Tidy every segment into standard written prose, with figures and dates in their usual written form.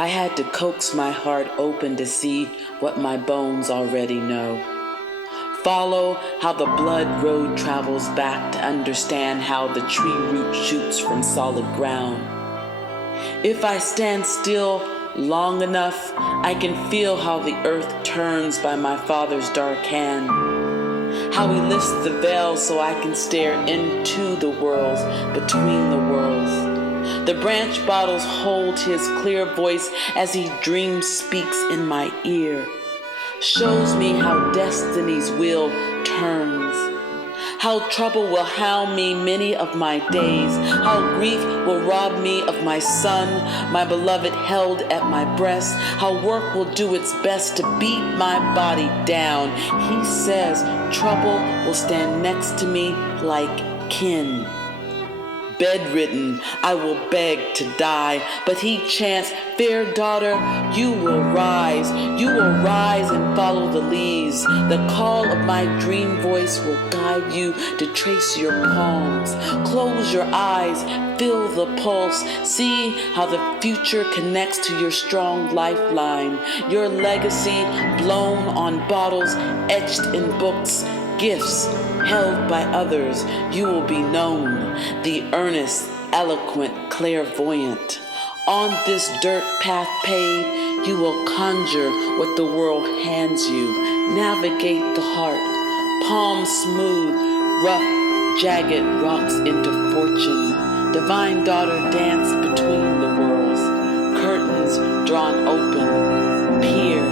I had to coax my heart open to see what my bones already know. Follow how the blood road travels back to understand how the tree root shoots from solid ground. If I stand still long enough, I can feel how the earth turns by my father's dark hand, how he lifts the veil so I can stare into the worlds between the worlds. The branch bottles hold his clear voice as he dreams speaks in my ear, shows me how destiny's wheel turns, how trouble will hound me many of my days, how grief will rob me of my son, my beloved held at my breast, how work will do its best to beat my body down. He says trouble will stand next to me like kin. Bedridden, I will beg to die, but he chants, fair daughter, you will rise and follow the leaves. The call of my dream voice will guide you to trace your palms. Close your eyes, feel the pulse, see how the future connects to your strong lifeline. Your legacy blown on bottles, etched in books, gifts held by others, you will be known, the earnest, eloquent, clairvoyant. On this dirt path paved, you will conjure what the world hands you, navigate the heart, palm smooth, rough, jagged rocks into fortune. Divine daughter dance between the worlds, curtains drawn open, peer,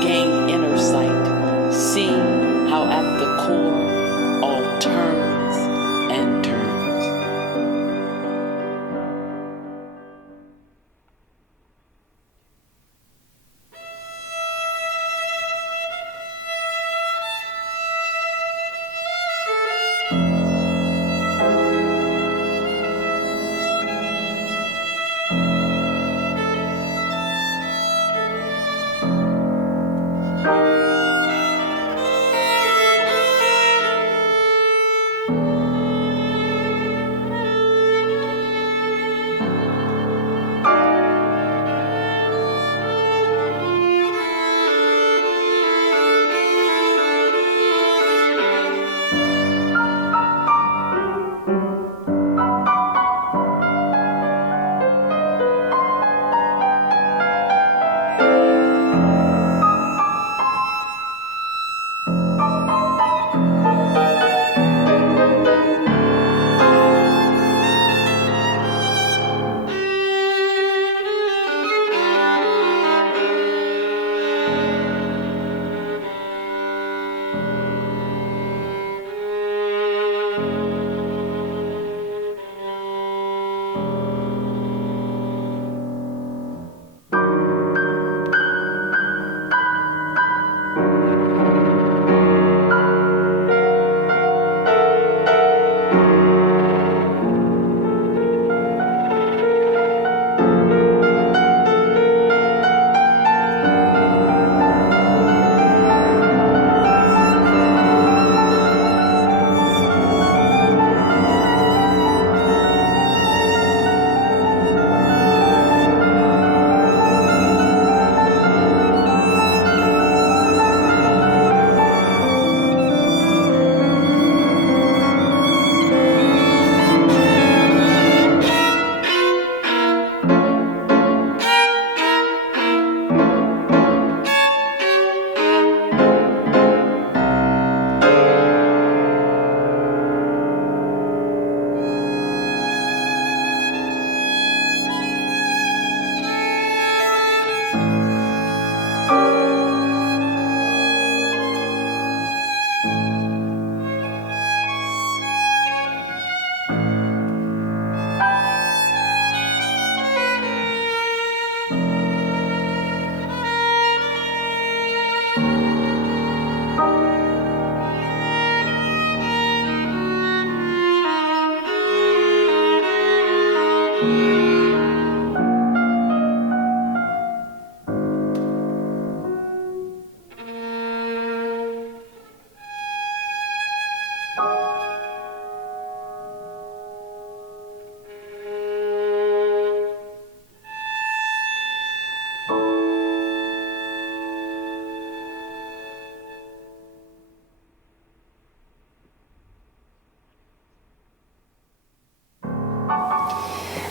gain inner sight, see how at the core all turns and turns.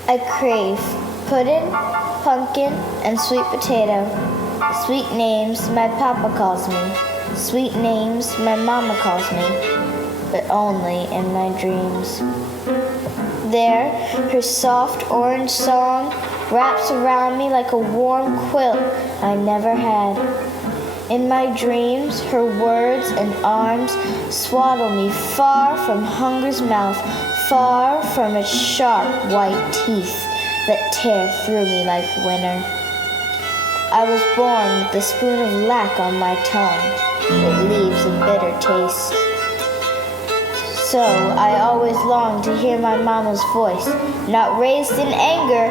I crave pudding, pumpkin, and sweet potato. Sweet names my papa calls me. Sweet names my mama calls me. But only in my dreams. There, her soft orange song wraps around me like a warm quilt I never had. In my dreams, her words and arms swaddle me far from hunger's mouth, far from its sharp white teeth that tear through me like winter. I was born with the spoon of lac on my tongue that leaves a bitter taste. So I always long to hear my mama's voice, not raised in anger,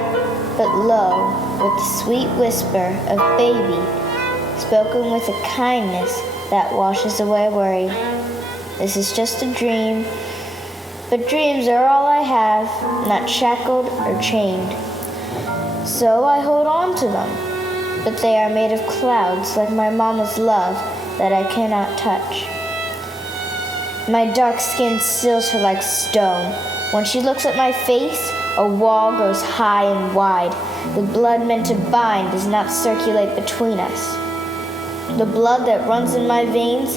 but low, with the sweet whisper of baby, spoken with a kindness that washes away worry. This is just a dream, but dreams are all I have, not shackled or chained. So I hold on to them, but they are made of clouds like my mama's love that I cannot touch. My dark skin seals her like stone. When she looks at my face, a wall grows high and wide. The blood meant to bind does not circulate between us. The blood that runs in my veins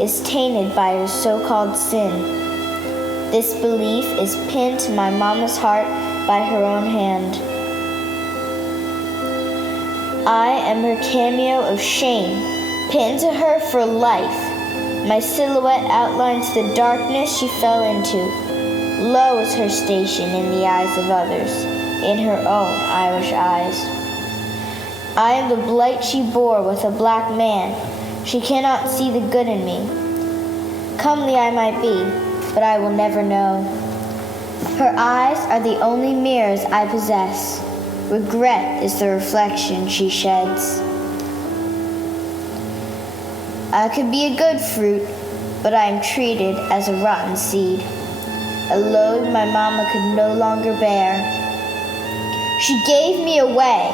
is tainted by her so-called sin. This belief is pinned to my mama's heart by her own hand. I am her cameo of shame, pinned to her for life. My silhouette outlines the darkness she fell into. Low is her station in the eyes of others, in her own Irish eyes. I am the blight she bore with a black man. She cannot see the good in me. Comely I might be, but I will never know. Her eyes are the only mirrors I possess. Regret is the reflection she sheds. I could be a good fruit, but I am treated as a rotten seed, a load my mama could no longer bear. She gave me away.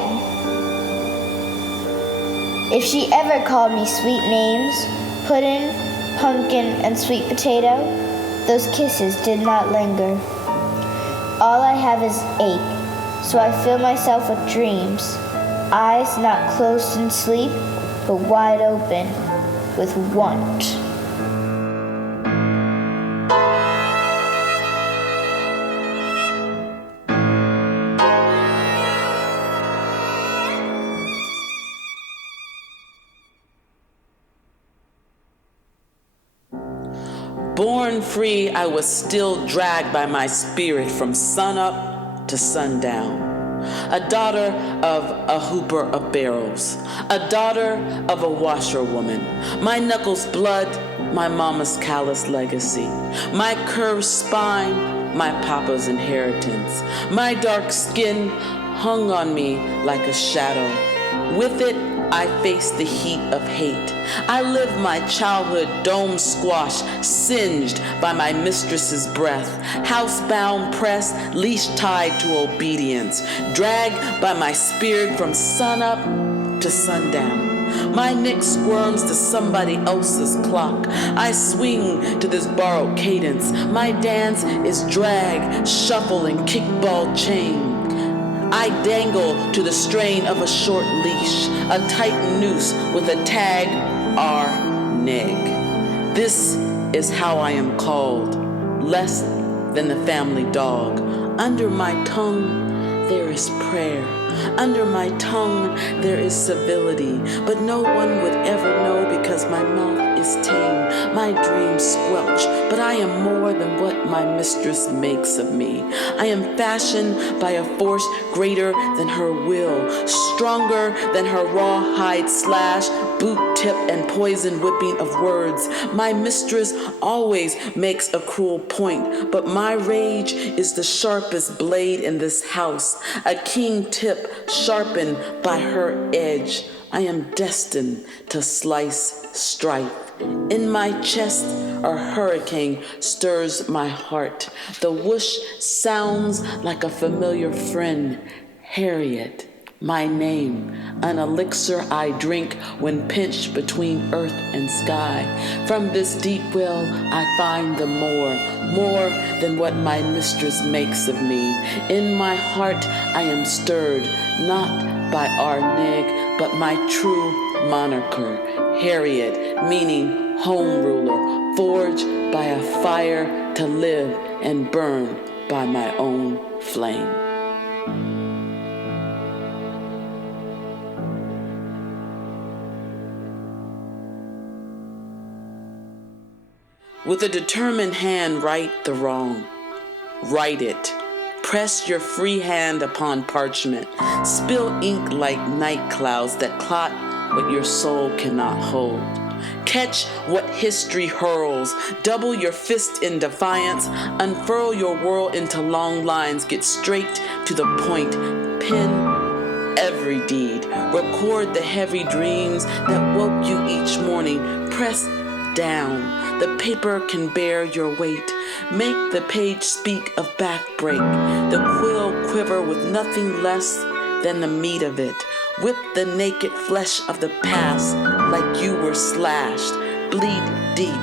If she ever called me sweet names, pudding, pumpkin, and sweet potato, those kisses did not linger. All I have is ache, so I fill myself with dreams, eyes not closed in sleep, but wide open with want. Born free, I was still dragged by my spirit from sunup to sundown. A daughter of a hooper of barrels, a daughter of a washerwoman. My knuckles blood, my mama's callous legacy. My curved spine, my papa's inheritance. My dark skin hung on me like a shadow. With it, I faced the heat of hate. I lived my childhood dome squash, singed by my mistress's breath, housebound pressed, leash tied to obedience, dragged by my spirit from sunup to sundown. My neck squirms to somebody else's clock. I swing to this borrowed cadence. My dance is drag, shuffle, and kickball chain. I dangle to the strain of a short leash, a tight noose with a tag, R. Neg. This is how I am called, less than the family dog. Under my tongue, there is prayer. Under my tongue, there is civility, but no one would ever know because my mouth is tame. My dreams squelch, but I am more than what my mistress makes of me. I am fashioned by a force greater than her will, stronger than her rawhide slash, boot tip, and poison whipping of words. My mistress always makes a cruel point, but my rage is the sharpest blade in this house, a keen tip sharpened by her edge. I am destined to slice strife. In my chest, a hurricane stirs my heart. The whoosh sounds like a familiar friend, Harriet. my name, an elixir I drink when pinched between earth and sky. From this deep well I find the more than what my mistress makes of me. In my heart I am stirred, not by our neg, but my true moniker, Harriet, meaning home ruler, forged by a fire to live and burn by my own flame. With a determined hand, right the wrong. Write it. Press your free hand upon parchment. Spill ink like night clouds that clot what your soul cannot hold. Catch what history hurls. Double your fist in defiance. Unfurl your world into long lines. Get straight to the point. Pen every deed. Record the heavy dreams that woke you each morning. Press down. The paper can bear your weight. Make the page speak of backbreak. The quill quiver with nothing less than the meat of it. Whip the naked flesh of the past like you were slashed. Bleed deep.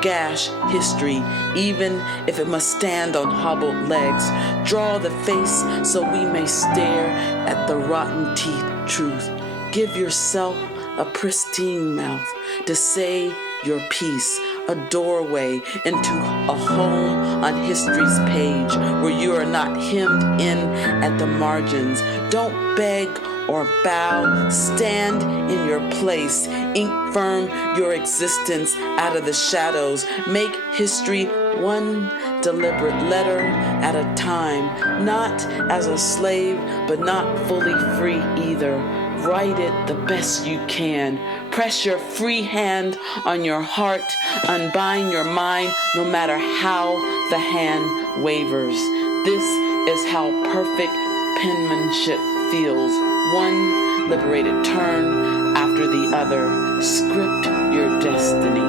Gash history, even if it must stand on hobbled legs. Draw the face so we may stare at the rotten teeth truth. Give yourself a pristine mouth to say your piece, a doorway into a home on history's page where you are not hemmed in at the margins. Don't beg or bow, stand in your place, ink firm your existence out of the shadows. Make history one deliberate letter at a time, not as a slave, but not fully free either. Write it the best you can. Press your free hand on your heart. Unbind your mind no matter how the hand wavers. This is how perfect penmanship feels. One liberated turn after the other. Script your destiny.